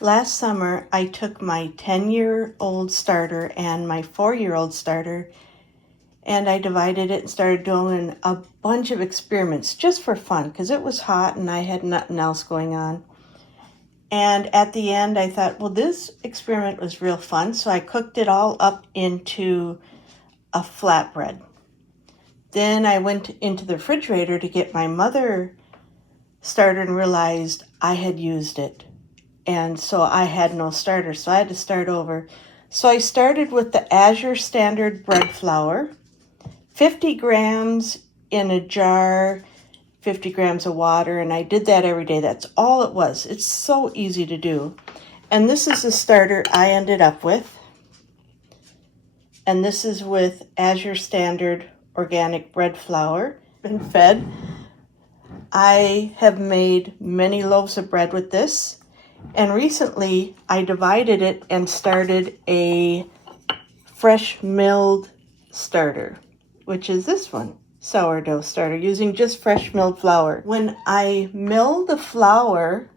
Last summer, I took my 10-year-old starter and my 4-year-old starter, and I divided it and started doing a bunch of experiments just for fun because it was hot and I had nothing else going on. And at the end, I thought, well, this experiment was real fun, so I cooked it all up into a flatbread. Then I went into the refrigerator to get my mother starter and realized I had used it. And so I had no starter, so I had to start over. So I started with the Azure Standard bread flour, 50 grams in a jar, 50 grams of water, and I did that every day. That's all it was. It's so easy to do. And this is the starter I ended up with. And this is with Azure Standard organic bread flour. Been fed. I have made many loaves of bread with this. And recently, I divided it and started a fresh milled starter, which is this one, sourdough starter, using just fresh milled flour. When I mill the flour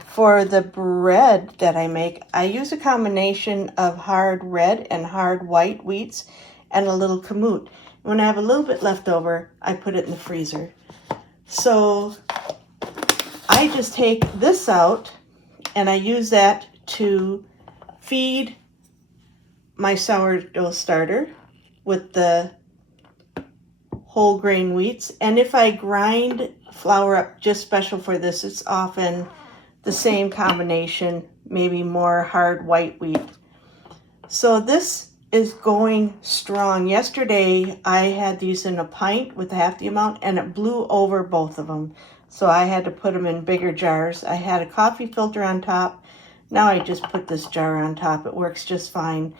for the bread that I make, I use a combination of hard red and hard white wheats and a little kamut. When I have a little bit left over, I put it in the freezer. So I just take this out and I use that to feed my sourdough starter with the whole grain wheats. And if I grind flour up just special for this, it's often the same combination, maybe more hard white wheat. So this is going strong. Yesterday I had these in a pint with half the amount and it blew over both of them. So I had to put them in bigger jars. I had a coffee filter on top. Now I just put this jar on top. It works just fine.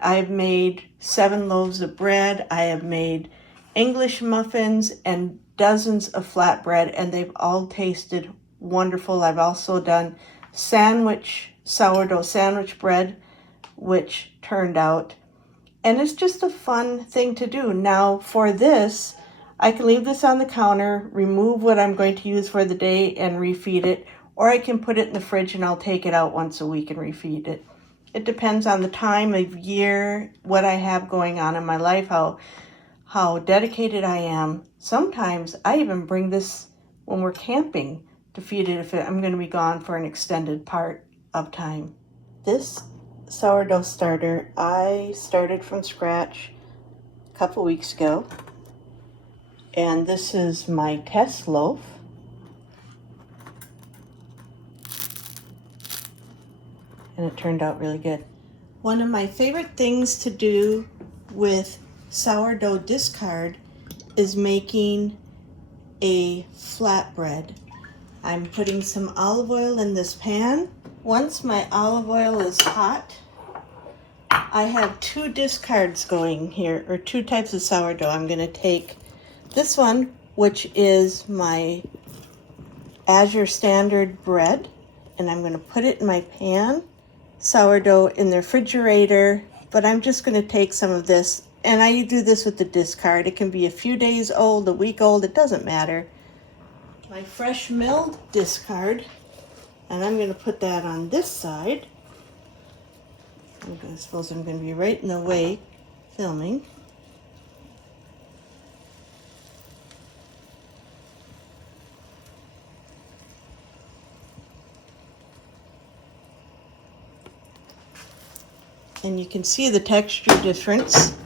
I've made 7 loaves of bread. I have made English muffins and dozens of flatbread, and they've all tasted wonderful. I've also done sourdough sandwich bread, which turned out. And it's just a fun thing to do. Now for this, I can leave this on the counter, remove what I'm going to use for the day and refeed it, or I can put it in the fridge and I'll take it out once a week and refeed it. It depends on the time of year, what I have going on in my life, how dedicated I am. Sometimes I even bring this when we're camping to feed it if I'm going to be gone for an extended part of time. This sourdough starter I started from scratch a couple weeks ago. And this is my test loaf. And it turned out really good. One of my favorite things to do with sourdough discard is making a flatbread. I'm putting some olive oil in this pan. Once my olive oil is hot, I have 2 discards going here, or 2 types of sourdough. I'm going to take this one, which is my Azure Standard bread, and I'm going to put it in my pan. Sourdough in the refrigerator, but I'm just going to take some of this, and I do this with the discard. It can be a few days old, a week old, it doesn't matter. My fresh milled discard, and I'm going to put that on this side. I suppose I'm going to be right in the way filming. And you can see the texture difference.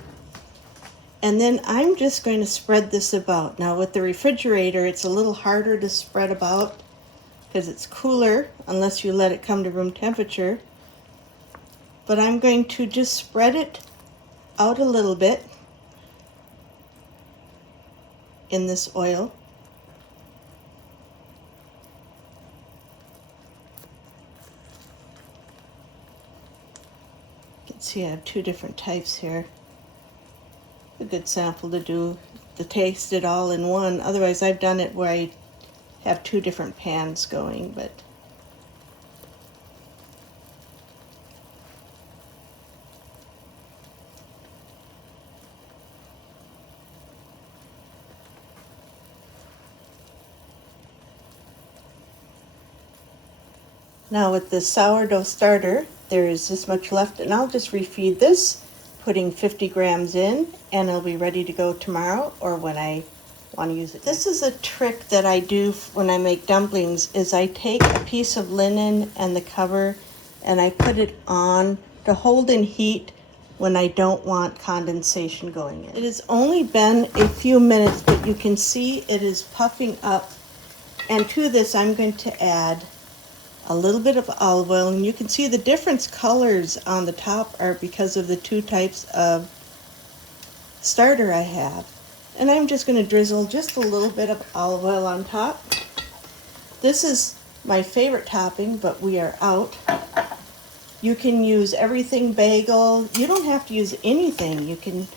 And then I'm just going to spread this about. Now with the refrigerator, it's a little harder to spread about because it's cooler unless you let it come to room temperature. But I'm going to just spread it out a little bit in this oil. You can see I have 2 different types here. A good sample to do to taste it all in one. Otherwise I've done it where I have 2 different pans going, but Now with the sourdough starter, there is this much left, and I'll just refeed this, putting 50 grams in, and it'll be ready to go tomorrow or when I want to use it. This is a trick that I do when I make dumplings, is I take a piece of linen and the cover and I put it on to hold in heat when I don't want condensation going in. It has only been a few minutes, but you can see it is puffing up. And to this, I'm going to add a little bit of olive oil, and you can see the different colors on the top are because of the two types of starter I have. And I'm just going to drizzle just a little bit of olive oil on top. This is my favorite topping, but we are out. You can use everything bagel. You don't have to use anything. You can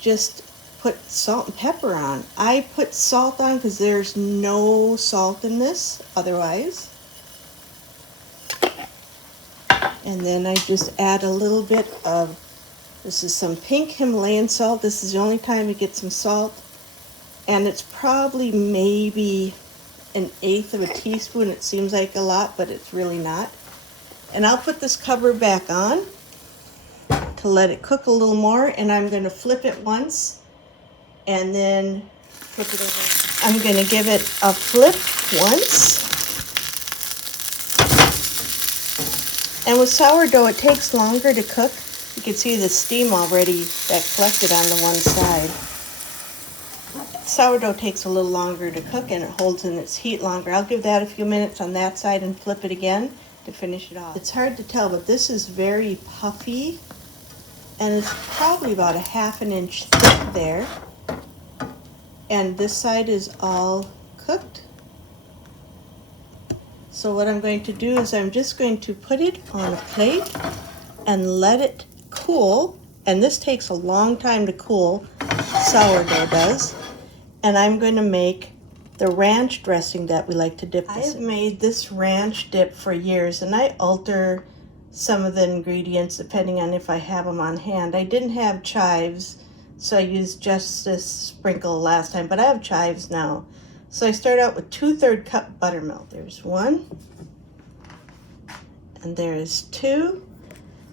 just put salt and pepper on. I put salt on because there's no salt in this otherwise. And then I just add a little bit of, this is some pink Himalayan salt. This is the only time you get some salt. And it's probably maybe 1/8 of a teaspoon. It seems like a lot, but it's really not. And I'll put this cover back on to let it cook a little more, and I'm going to flip it once and then flip it over. I'm going to give it a flip once. And with sourdough, it takes longer to cook. You can see the steam already that collected on the one side. Sourdough takes a little longer to cook and it holds in its heat longer. I'll give that a few minutes on that side and flip it again to finish it off. It's hard to tell, but this is very puffy, and it's probably about 1/2 inch thick there. And this side is all cooked. So what I'm going to do is I'm just going to put it on a plate and let it cool. And this takes a long time to cool, sourdough does. And I'm going to make the ranch dressing that we like to dip this in. I have made this ranch dip for years, and I alter some of the ingredients depending on if I have them on hand. I didn't have chives, so I used just this sprinkle last time, but I have chives now. So I start out with 2/3 cup buttermilk. There's 1, and there is 2,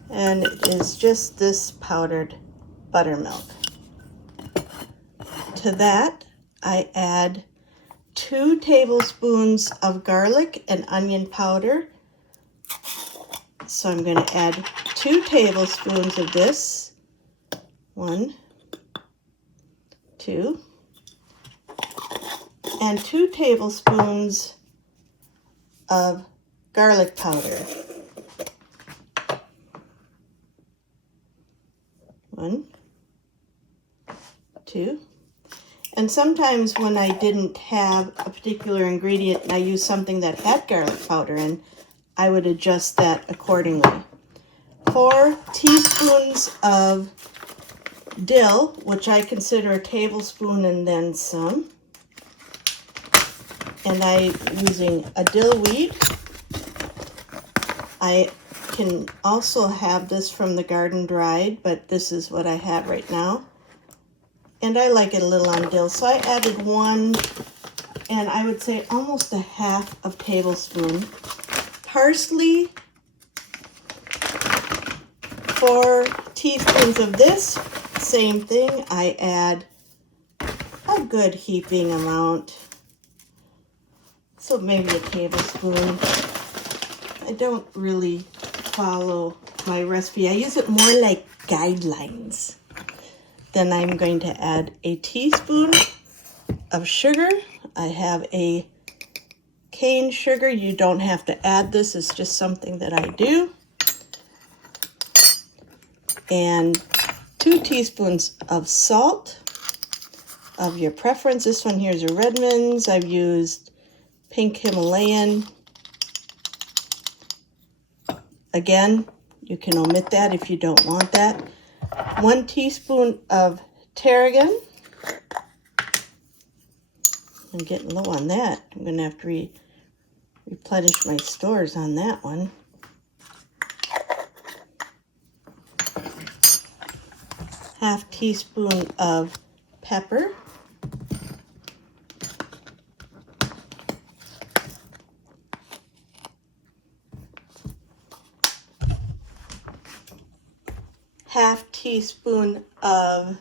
and it is just this powdered buttermilk. To that, I add 2 tablespoons of garlic and onion powder. So I'm going to add 2 tablespoons of this. 1, 2. And 2 tablespoons of garlic powder. 1, 2. And sometimes when I didn't have a particular ingredient and I used something that had garlic powder in, I would adjust that accordingly. 4 teaspoons of dill, which I consider a tablespoon and then some. And I'm using a dill weed. I can also have this from the garden dried, but this is what I have right now. And I like it a little on dill, so I added 1, and I would say almost 1/2 of tablespoon. Parsley, 4 teaspoons of this, same thing. I add a good heaping amount, so maybe a tablespoon. I don't really follow my recipe. I use it more like guidelines. Then I'm going to add a teaspoon of sugar. I have a cane sugar. You don't have to add this. It's just something that I do. And 2 teaspoons of salt of your preference. This one here is a Redmond's. I've used pink Himalayan. Again, you can omit that if you don't want that. 1 teaspoon of tarragon. I'm getting low on that. I'm going to have to replenish my stores on that one. Half teaspoon of pepper. 1/2 teaspoon of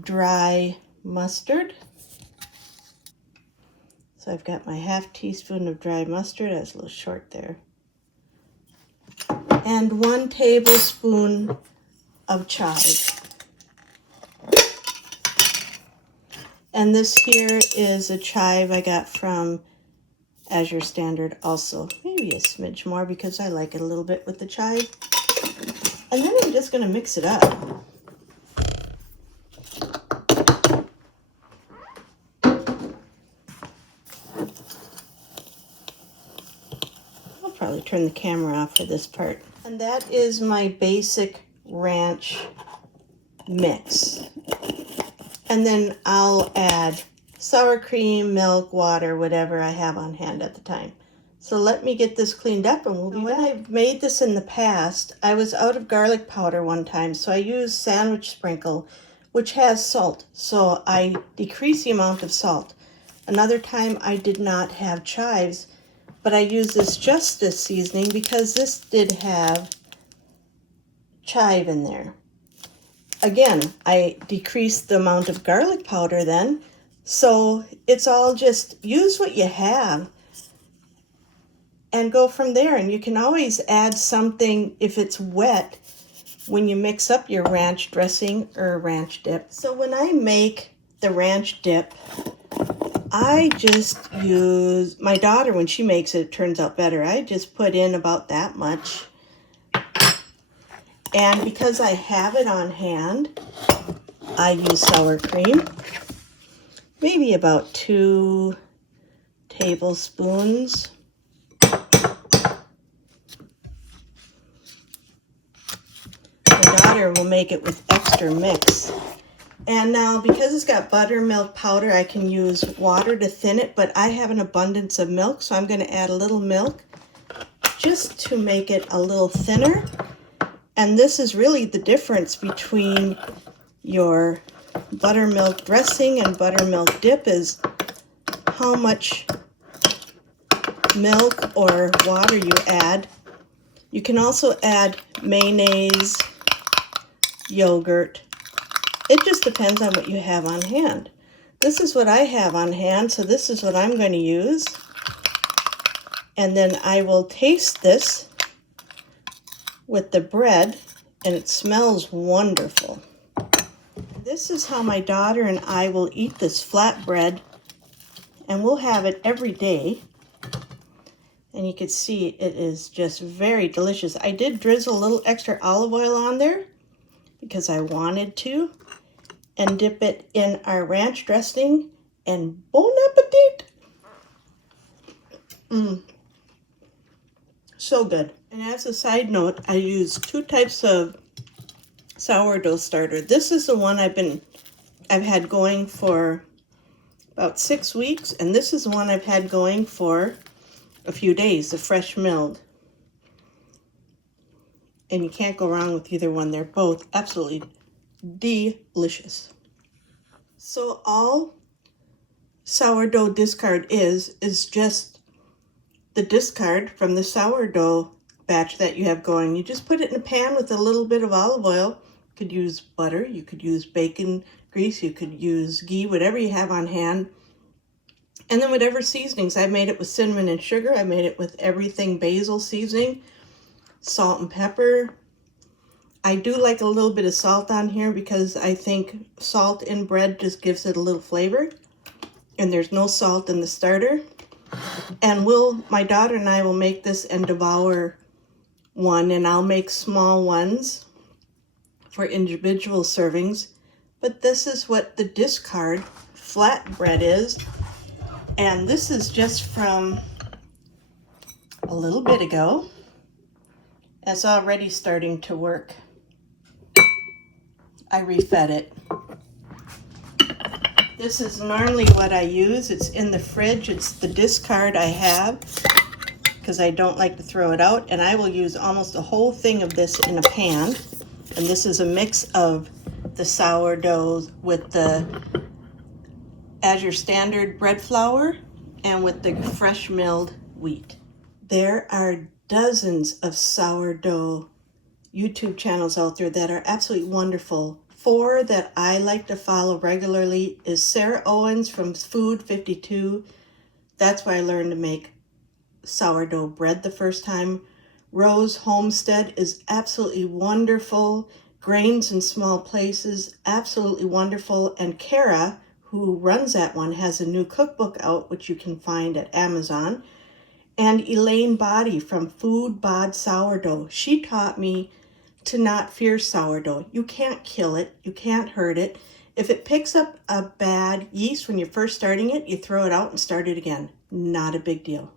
dry mustard. So I've got my 1/2 teaspoon of dry mustard. That's a little short there. And 1 tablespoon of chives. And this here is a chive I got from Sourdough Standard also. Maybe a smidge more because I like it a little bit with the chive. And then I'm just going to mix it up. I'll probably turn the camera off for this part. And that is my basic ranch mix. And then I'll add sour cream, milk, water, whatever I have on hand at the time. So let me get this cleaned up and we'll be back. When I've made this in the past, I was out of garlic powder one time, so I used sandwich sprinkle, which has salt. So I decreased the amount of salt. Another time I did not have chives, but I used this Justice seasoning because this did have chive in there. Again, I decreased the amount of garlic powder then, so it's all just use what you have and go from there. And you can always add something if it's wet when you mix up your ranch dressing or ranch dip. So when I make the ranch dip, I just use, my daughter, when she makes it, it turns out better. I just put in about that much. And because I have it on hand, I use sour cream, maybe about 2 tablespoons. My daughter will make it with extra mix. And now, because it's got buttermilk powder, I can use water to thin it, but I have an abundance of milk, so I'm going to add a little milk just to make it a little thinner. And this is really the difference between your buttermilk dressing and buttermilk dip, is how much milk or water you add. You can also add mayonnaise, yogurt. It just depends on what you have on hand. This is what I have on hand, so this is what I'm going to use. And then I will taste this with the bread, and it smells wonderful. This is how my daughter and I will eat this flatbread, and we'll have it every day. And you can see it is just very delicious. I did drizzle a little extra olive oil on there because I wanted to, and dip it in our ranch dressing, and bon appetit! So good. And as a side note, I use 2 types of sourdough starter. This is the one I've had going for about 6 weeks, and this is the one I've had going for a few days, the fresh milled. And you can't go wrong with either one. They're both absolutely delicious. So all sourdough discard is just the discard from the sourdough batch that you have going. You just put it in a pan with a little bit of olive oil. You could use butter, you could use bacon grease, you could use ghee, whatever you have on hand. And then whatever seasonings. I made it with cinnamon and sugar. I made it with everything basil seasoning, salt and pepper. I do like a little bit of salt on here because I think salt in bread just gives it a little flavor. And there's no salt in the starter. And my daughter and I will make this and devour one, and I'll make small ones for individual servings. But this is what the discard flatbread is. And this is just from a little bit ago. It's already starting to work. I refed it. This is normally what I use. It's in the fridge. It's the discard I have because I don't like to throw it out. And I will use almost a whole thing of this in a pan. And this is a mix of the sourdough with the Sourdough Standard bread flour and with the fresh milled wheat. There are dozens of sourdough YouTube channels out there that are absolutely wonderful. 4 that I like to follow regularly is Sarah Owens from Food 52. That's where I learned to make sourdough bread the first time. Rose Homestead is absolutely wonderful. Grains in Small Places, absolutely wonderful. And Kara, who runs that one, has a new cookbook out, which you can find at Amazon. And Elaine Body from Food Bod Sourdough. She taught me to not fear sourdough. You can't kill it. You can't hurt it. If it picks up a bad yeast when you're first starting it, you throw it out and start it again. Not a big deal.